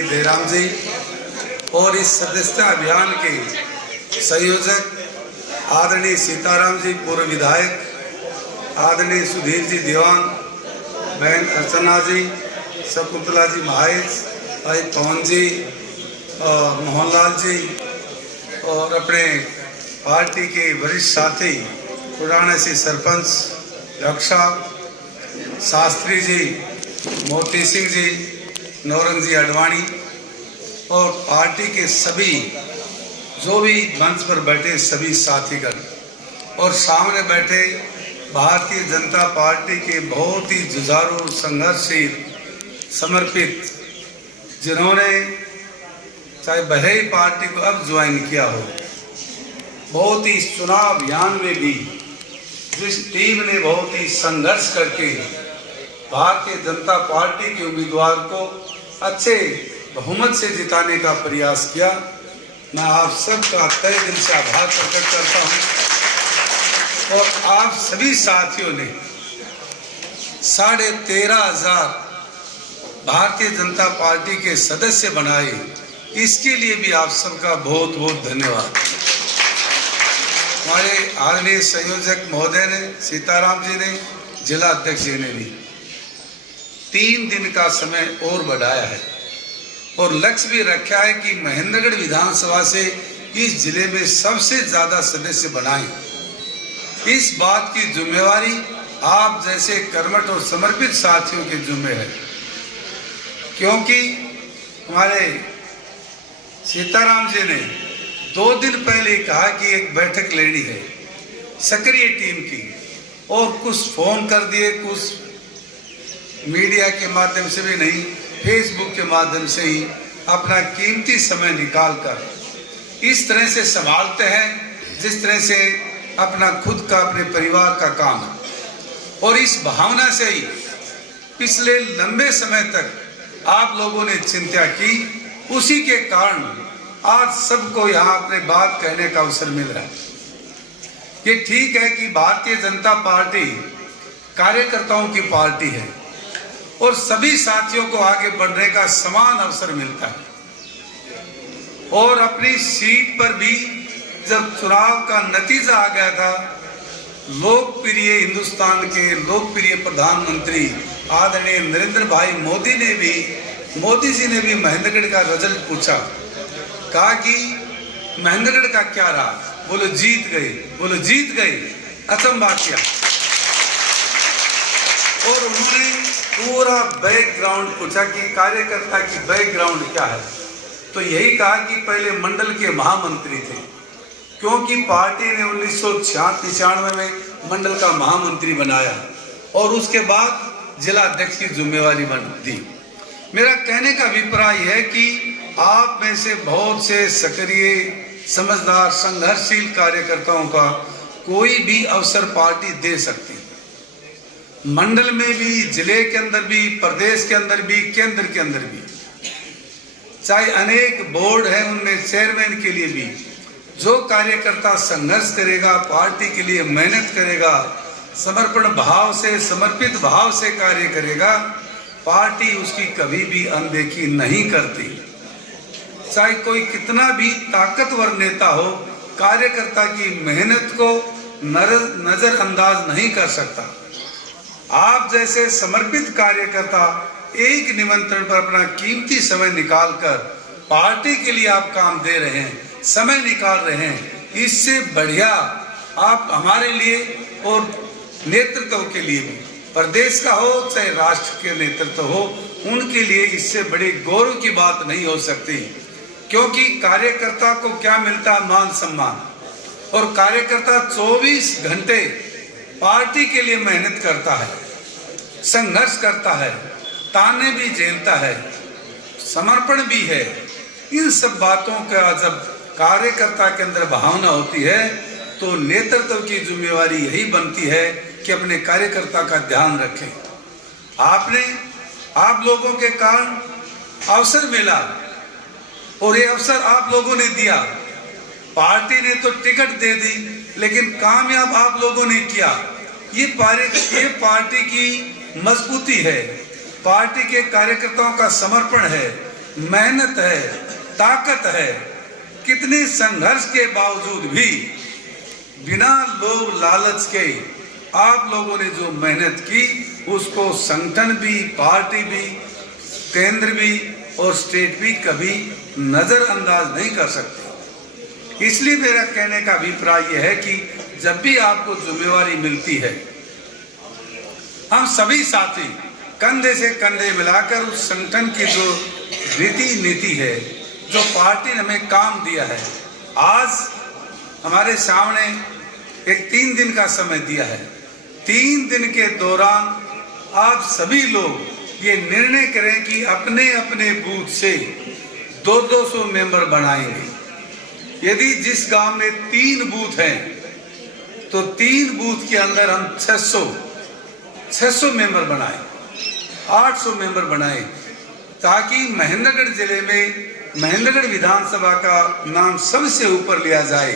जी देराम जी और इस सदस्यता अभियान के संयोजक आदरणीय सीताराम जी पूर्व विधायक, आदरणीय सुधीर जी दीवान, बहन अर्चना जी, शकुंतला जी महाइज, भाई पवन जी और मोहनलाल जी और अपने पार्टी के वरिष्ठ साथी पुराने से सरपंच रक्षा शास्त्री जी, मोती सिंह जी, नौरंग जी अडवाणी और पार्टी के सभी जो भी मंच पर बैठे सभी साथीगण और सामने बैठे भारतीय जनता पार्टी के बहुत ही जुझारू, संघर्षशील, समर्पित, जिन्होंने चाहे बहई पार्टी को अब ज्वाइन किया हो, बहुत ही चुनाव अभियान में भी जिस टीम ने बहुत ही संघर्ष करके भारतीय जनता पार्टी के उम्मीदवार को अच्छे बहुमत से जिताने का प्रयास किया, मैं आप सबका तहे दिल से आभार प्रकट करता हूं। और आप सभी साथियों ने 13,500 भारतीय जनता पार्टी के सदस्य बनाए, इसके लिए भी आप सबका बहुत बहुत धन्यवाद। हमारे आदरणीय संयोजक महोदय ने, सीताराम जी ने, जिला अध्यक्ष जी ने भी 3 दिन का समय और बढ़ाया है और लक्ष्य भी रखा है कि महेंद्रगढ़ विधानसभा से इस जिले में सबसे ज्यादा सदस्य बनाएं। इस बात की जिम्मेवारी आप जैसे कर्मठ और समर्पित साथियों के जिम्मे है, क्योंकि हमारे सीताराम जी ने 2 दिन पहले कहा कि एक बैठक लेनी है सक्रिय टीम की और कुछ फोन कर दिए, कुछ मीडिया के माध्यम से भी नहीं, फेसबुक के माध्यम से ही अपना कीमती समय निकालकर इस तरह से संभालते हैं जिस तरह से अपना खुद का, अपने परिवार का काम है। और इस भावना से ही पिछले लंबे समय तक आप लोगों ने चिंता की, उसी के कारण आज सबको यहाँ अपने बात कहने का अवसर मिल रहा है। ये ठीक है कि भारतीय जनता पार्टी कार्यकर्ताओं की पार्टी है और सभी साथियों को आगे बढ़ने का समान अवसर मिलता है। और अपनी सीट पर भी जब चुनाव का नतीजा आ गया था, लोकप्रिय हिंदुस्तान के लोकप्रिय प्रधानमंत्री आदरणीय नरेंद्र भाई मोदी जी ने भी महेंद्रगढ़ का रिजल्ट पूछा, कहा कि महेंद्रगढ़ का क्या रहा, बोलो जीत गए, अचंभा किया। और उन्होंने पूरा बैकग्राउंड पूछा कि कार्यकर्ता की बैकग्राउंड क्या है, तो यही कहा कि पहले मंडल के महामंत्री थे, क्योंकि पार्टी ने 1996 में मंडल का महामंत्री बनाया और उसके बाद जिला अध्यक्ष की जिम्मेवारी दी। मेरा कहने का अभिप्राय है कि आप में से बहुत से सक्रिय, समझदार, संघर्षशील कार्यकर्ताओं का कोई भी अवसर पार्टी दे सकती, मंडल में भी, जिले के अंदर भी, प्रदेश के अंदर भी, केंद्र के अंदर भी। चाहे अनेक बोर्ड है, उनमें चेयरमैन के लिए भी जो कार्यकर्ता संघर्ष करेगा, पार्टी के लिए मेहनत करेगा, समर्पण भाव से, समर्पित भाव से कार्य करेगा, पार्टी उसकी कभी भी अनदेखी नहीं करती। चाहे कोई कितना भी ताकतवर नेता हो, कार्यकर्ता की मेहनत को नजरअंदाज नहीं कर सकता। आप जैसे समर्पित कार्यकर्ता एक निमंत्रण पर अपना कीमती समय निकालकर पार्टी के लिए आप काम दे रहे हैं, समय निकाल रहे हैं, इससे बढ़िया आप हमारे लिए और नेतृत्व के लिए भी, प्रदेश का हो चाहे राष्ट्र के नेतृत्व हो, उनके लिए इससे बड़े गौरव की बात नहीं हो सकती। क्योंकि कार्यकर्ता को क्या मिलता है? मान सम्मान। और कार्यकर्ता 24 घंटे पार्टी के लिए मेहनत करता है, संघर्ष करता है, ताने भी झेलता है, समर्पण भी है। इन सब बातों का जब कार्यकर्ता के अंदर भावना होती है तो नेतृत्व की जिम्मेवारी यही बनती है कि अपने कार्यकर्ता का ध्यान रखें। आप लोगों के कारण अवसर मिला और ये अवसर आप लोगों ने दिया। पार्टी ने तो टिकट दे दी, लेकिन कामयाब आप लोगों ने किया। ये पार्टी की मजबूती है, पार्टी के कार्यकर्ताओं का समर्पण है। मेहनत है, ताकत है, कितने संघर्ष के बावजूद भी बिना लोभ लालच के आप लोगों ने जो मेहनत की उसको संगठन भी, पार्टी भी, केंद्र भी और स्टेट भी कभी नजरअंदाज नहीं कर सकते। इसलिए मेरा कहने का अभिप्राय यह है कि जब भी आपको जिम्मेवारी मिलती है, हम सभी साथी कंधे से कंधे मिलाकर उस संगठन की जो रीति नीति है, जो पार्टी ने हमें काम दिया है, आज हमारे सामने एक 3 दिन का समय दिया है। 3 दिन के दौरान आप सभी लोग ये निर्णय करें कि अपने अपने बूथ से 200 मेंबर बनाएंगे। यदि जिस गांव में 3 बूथ हैं तो 3 बूथ के अंदर हम 600 मेंबर बनाएं, 800 मेंबर बनाएं, ताकि महेंद्रगढ़ जिले में महेंद्रगढ़ विधानसभा का नाम सबसे ऊपर लिया जाए।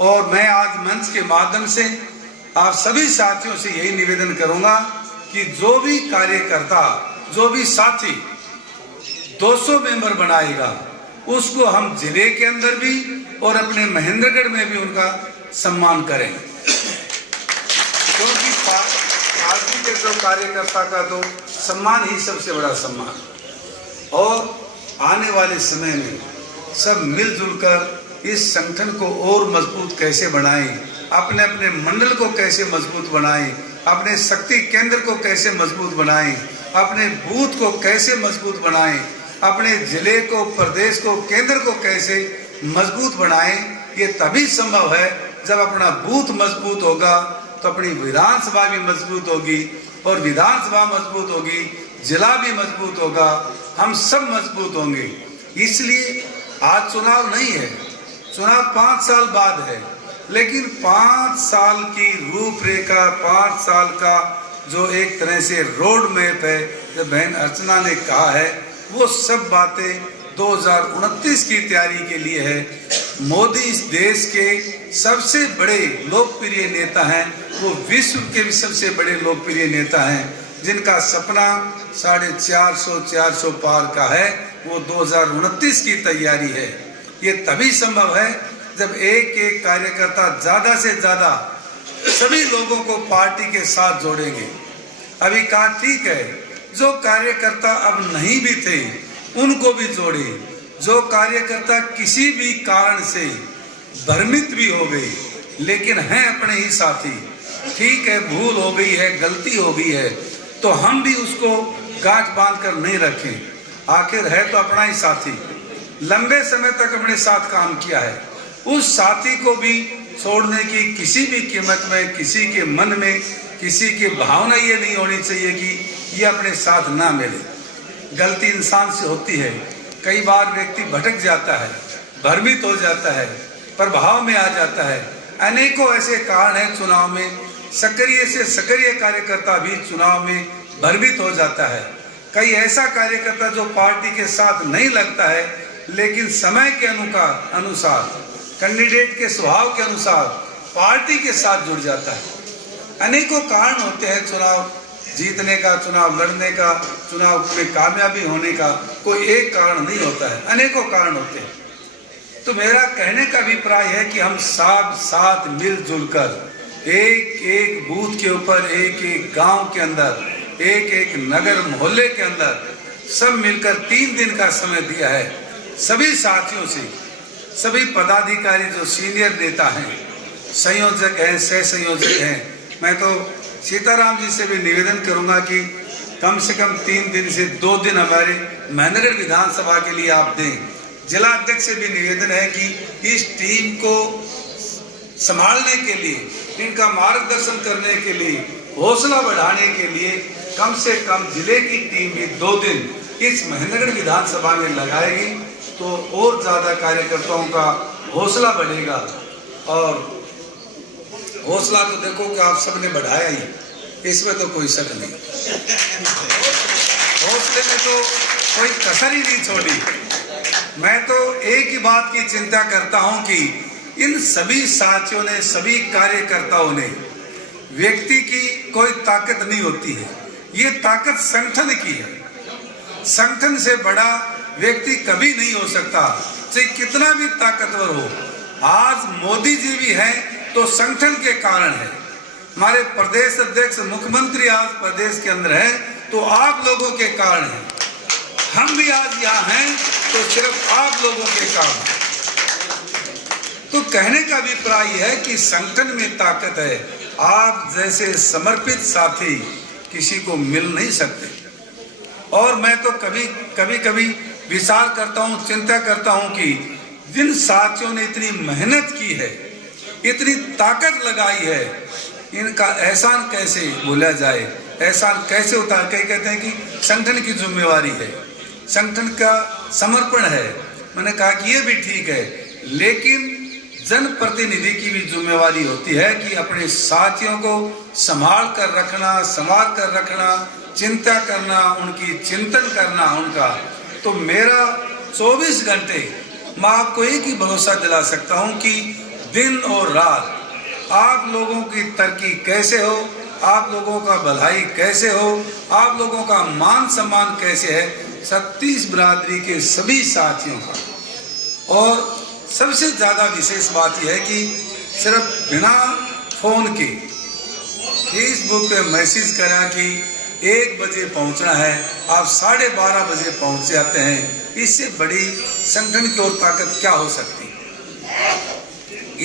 और मैं आज मंच के माध्यम से आप सभी साथियों से यही निवेदन करूंगा कि जो भी कार्यकर्ता, जो भी साथी 200 मेंबर बनाएगा, उसको हम जिले के अंदर भी और अपने महेंद्रगढ़ में भी उनका सम्मान करें, क्योंकि पार्टी के जो कार्यकर्ता का तो सम्मान ही सबसे बड़ा सम्मान। और आने वाले समय में सब मिलजुल कर इस संगठन को और मजबूत कैसे बनाएं, अपने अपने मंडल को कैसे मजबूत बनाएं, अपने शक्ति केंद्र को कैसे मजबूत बनाएं, अपने बूथ को कैसे मजबूत बनाएं, अपने जिले को, प्रदेश को, केंद्र को कैसे मजबूत बनाएं। ये तभी संभव है जब अपना बूथ मजबूत होगा तो अपनी विधानसभा भी मजबूत होगी, और विधानसभा मजबूत होगी, जिला भी मजबूत होगा, हम सब मजबूत होंगे। इसलिए आज चुनाव नहीं है, चुनाव 5 साल बाद है, लेकिन 5 साल की रूपरेखा, 5 साल का जो एक तरह से रोड मैप है, जो बहन अर्चना ने कहा है, वो सब बातें 2029 की तैयारी के लिए है। मोदी इस देश के सबसे बड़े लोकप्रिय नेता हैं, वो विश्व के भी सबसे बड़े लोकप्रिय नेता हैं, जिनका सपना 450 पार का है, वो 2029 की तैयारी है। ये तभी संभव है जब एक एक कार्यकर्ता ज्यादा से ज्यादा सभी लोगों को पार्टी के साथ जोड़ेंगे। अभी कहा ठीक है, जो कार्यकर्ता अब नहीं भी थे उनको भी जोड़े, जो कार्यकर्ता किसी भी कारण से भ्रमित भी हो गए लेकिन हैं अपने ही साथी, ठीक है, भूल हो गई है, गलती हो गई है, तो हम भी उसको गांठ बांध कर नहीं रखें, आखिर है तो अपना ही साथी, लंबे समय तक अपने साथ काम किया है, उस साथी को भी छोड़ने की किसी भी कीमत में, किसी के मन में, किसी की भावना ये नहीं होनी चाहिए कि ये अपने साथ ना मिले। गलती इंसान से होती है, कई बार व्यक्ति भटक जाता है, भ्रमित हो जाता है, प्रभाव में आ जाता है। अनेकों ऐसे कारण हैं चुनाव में, सक्रिय से सक्रिय कार्यकर्ता भी चुनाव में भ्रमित हो जाता है। कई ऐसा कार्यकर्ता जो पार्टी के साथ नहीं लगता है लेकिन समय के अनुसार, कैंडिडेट के स्वभाव के अनुसार पार्टी के साथ जुड़ जाता है। अनेकों कारण होते हैं चुनाव जीतने का, चुनाव लड़ने का, चुनाव में कामयाबी होने का, कोई एक कारण नहीं होता है, अनेकों कारण होते हैं। तो मेरा कहने का अभिप्राय है कि हम सब साथ मिलजुल कर एक एक बूथ के ऊपर, एक एक गांव के अंदर, एक एक नगर मोहल्ले के अंदर सब मिलकर 3 दिन का समय दिया है। सभी साथियों से, सभी पदाधिकारी जो सीनियर नेता हैं, संयोजक हैं, सह संयोजक हैं, मैं तो सीताराम जी से भी निवेदन करूंगा कि कम से कम 3 दिन से 2 दिन हमारे महेंद्रगढ़ विधानसभा के लिए आप दें। जिला अध्यक्ष से भी निवेदन है कि इस टीम को संभालने के लिए, इनका मार्गदर्शन करने के लिए, हौसला बढ़ाने के लिए कम से कम जिले की टीम भी 2 दिन इस महेंद्रगढ़ विधानसभा में लगाएगी तो और ज्यादा कार्यकर्ताओं का हौसला बढ़ेगा। और हौसला तो देखो कि आप सबने बढ़ाया ही, इसमें तो कोई शक नहीं, हौसले में तो कोई कसर ही नहीं छोड़ी। मैं तो एक ही बात की चिंता करता हूं कि इन सभी साथियों ने, सभी कार्यकर्ताओं ने, व्यक्ति की कोई ताकत नहीं होती है, ये ताकत संगठन की है। संगठन से बड़ा व्यक्ति कभी नहीं हो सकता, चाहे कितना भी ताकतवर हो। आज मोदी जी भी हैं तो संगठन के कारण है। हमारे प्रदेश अध्यक्ष मुख्यमंत्री आज प्रदेश के अंदर है तो आप लोगों के कारण है। हम भी आज यहाँ हैं तो सिर्फ आप लोगों के कारण। तो कहने का अभिप्राय है कि संगठन में ताकत है। आप जैसे समर्पित साथी किसी को मिल नहीं सकते। और मैं तो कभी विचार करता हूँ, चिंता करता हूँ कि जिन साथियों ने इतनी मेहनत की है, इतनी ताकत लगाई है, इनका एहसान कैसे भूला जाए, एहसान कैसे होता है। कई कहते हैं कि संगठन की जिम्मेवारी है, संगठन का समर्पण है। मैंने कहा कि ये भी ठीक है, लेकिन जनप्रतिनिधि की भी जिम्मेवारी होती है कि अपने साथियों को संभाल कर रखना, चिंता करना, उनकी चिंतन करना उनका। तो मेरा 24 घंटे मैं आपको एक ही भरोसा दिला सकता हूं कि दिन और रात आप लोगों की तरक्की कैसे हो, आप लोगों का भलाई कैसे हो, आप लोगों का मान सम्मान कैसे है, 36 बिरादरी के सभी साथियों का। और सबसे ज़्यादा विशेष बात यह है कि सिर्फ बिना फोन के फेसबुक पे मैसेज करा कि 1 बजे पहुंचना है, आप 12:30 बजे पहुंच जाते हैं। इससे बड़ी संगठन की और ताकत क्या हो सकती है।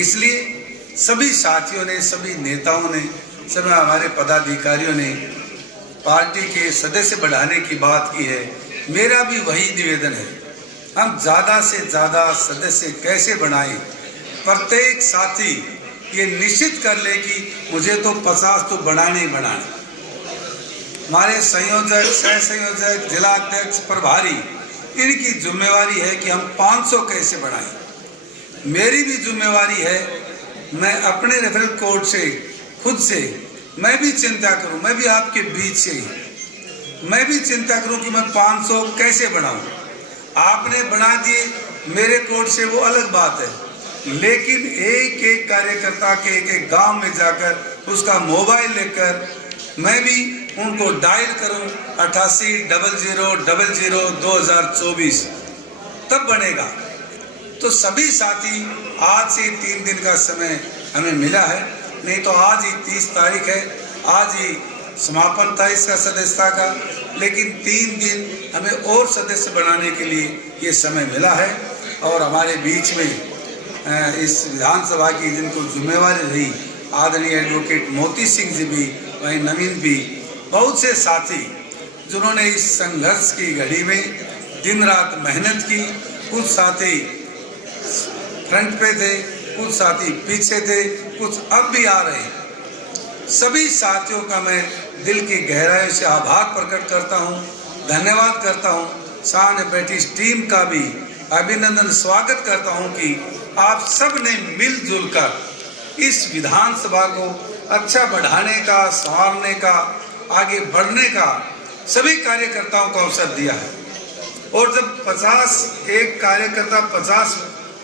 इसलिए सभी साथियों ने, सभी नेताओं ने, सभी हमारे पदाधिकारियों ने पार्टी के सदस्य बढ़ाने की बात की है। मेरा भी वही निवेदन है, हम ज़्यादा से ज़्यादा सदस्य कैसे बढ़ाएं। प्रत्येक साथी ये निश्चित कर ले कि मुझे तो 50 तो बढ़ाने ही बढ़ाने। हमारे संयोजक, सह संयोजक, जिला अध्यक्ष, प्रभारी, इनकी जिम्मेवारी है कि हम 500 कैसे बढ़ाएं। मेरी भी जिम्मेवारी है, मैं अपने रेफरल कोड से खुद से मैं भी चिंता करूं, मैं भी आपके बीच से मैं भी चिंता करूं कि मैं 500 कैसे बढ़ाऊं। आपने बना दिए मेरे कोड से, वो अलग बात है, लेकिन एक एक कार्यकर्ता के एक गांव में जाकर उसका मोबाइल लेकर मैं भी उनको डायल करूं 8800002024, तब बनेगा। तो सभी साथी, आज से 3 दिन का समय हमें मिला है, नहीं तो आज ही 30 तारीख है, आज ही समापन था इसका सदस्यता का, लेकिन 3 दिन हमें और सदस्य बनाने के लिए ये समय मिला है। और हमारे बीच में इस विधानसभा की जिनको जिम्मेवारी रही, आदरणीय एडवोकेट मोती सिंह जी भी, वहीं नवीन भी, बहुत से साथी जिन्होंने इस संघर्ष की घड़ी में दिन रात मेहनत की। कुछ साथी फ्रंट पे थे, कुछ साथी पीछे थे, कुछ अब भी आ रहे हैं। सभी साथियों का मैं दिल की गहराई से आभार प्रकट करता हूं, धन्यवाद करता हूं। सामने बैठी टीम का भी अभिनंदन, स्वागत करता हूं कि आप सब ने मिलजुल कर इस विधानसभा को अच्छा बढ़ाने का, संवारने का, आगे बढ़ने का सभी कार्यकर्ताओं को अवसर दिया है। और जब 51 कार्यकर्ता 50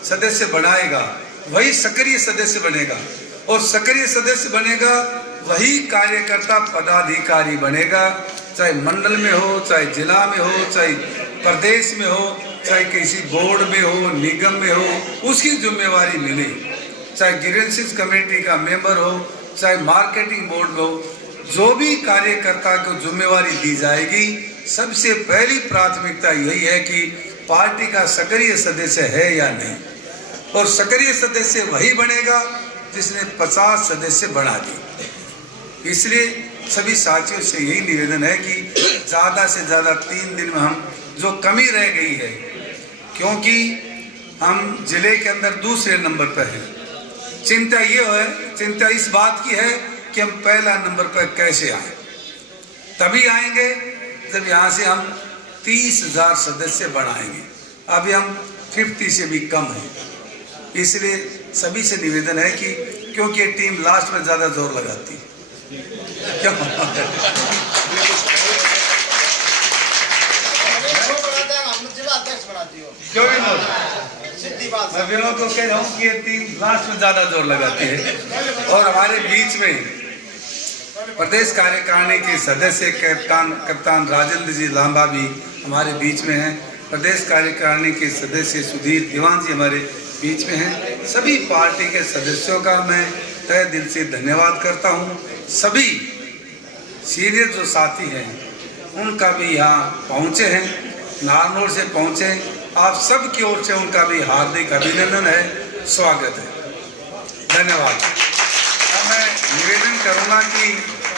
सदस्य बनाएगा, वही सक्रिय सदस्य बनेगा, और सक्रिय सदस्य बनेगा वही कार्यकर्ता पदाधिकारी बनेगा, चाहे मंडल में हो, चाहे जिला में हो, चाहे प्रदेश में हो, चाहे किसी बोर्ड में हो, निगम में हो, उसकी जिम्मेवारी मिले। चाहे ग्रीवेंसेस कमेटी का मेंबर हो, चाहे मार्केटिंग बोर्ड में हो, जो भी कार्यकर्ता को जिम्मेवारी दी जाएगी, सबसे पहली प्राथमिकता यही है कि पार्टी का सक्रिय सदस्य है या नहीं। और सक्रिय सदस्य वही बनेगा जिसने 50 सदस्य बना दिए। इसलिए सभी साथियों से यही निवेदन है कि ज़्यादा से ज़्यादा 3 दिन में हम जो कमी रह गई है, क्योंकि हम जिले के अंदर दूसरे नंबर पर हैं, चिंता ये है, चिंता इस बात की है कि हम पहला नंबर पर कैसे आए। तभी आएंगे जब यहाँ से हम 30,000 सदस्य बढ़ाएंगे। अभी हम 50 से भी कम हैं। इसलिए सभी से निवेदन है कि क्योंकि ये टीम लास्ट में ज़्यादा जोर लगाती है, क्या मैं विनोद को कह रहा हूँ कि ये टीम लास्ट में ज़्यादा जोर लगाती है। और हमारे बीच में प्रदेश कार्यकारिणी के सदस्य कप्तान राजेंद्र जी लांबा भी हमारे बीच में हैं। प्रदेश कार्यकारिणी के सदस्य सुधीर दीवान जी हमारे बीच में हैं। सभी पार्टी के सदस्यों का मैं तहे दिल से धन्यवाद करता हूँ। सभी सीनियर जो साथी हैं उनका भी यहाँ पहुँचे हैं, नारनौल से पहुँचे। आप सब की ओर से उनका भी हार्दिक अभिनंदन है, स्वागत है, धन्यवाद। अब मैं निवेदन करूँगा कि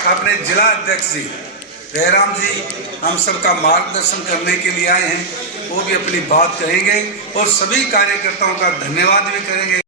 अपने जिला अध्यक्ष जी जयराम जी हम सबका मार्गदर्शन करने के लिए आए हैं, वो भी अपनी बात कहेंगे और सभी कार्यकर्ताओं का धन्यवाद भी करेंगे।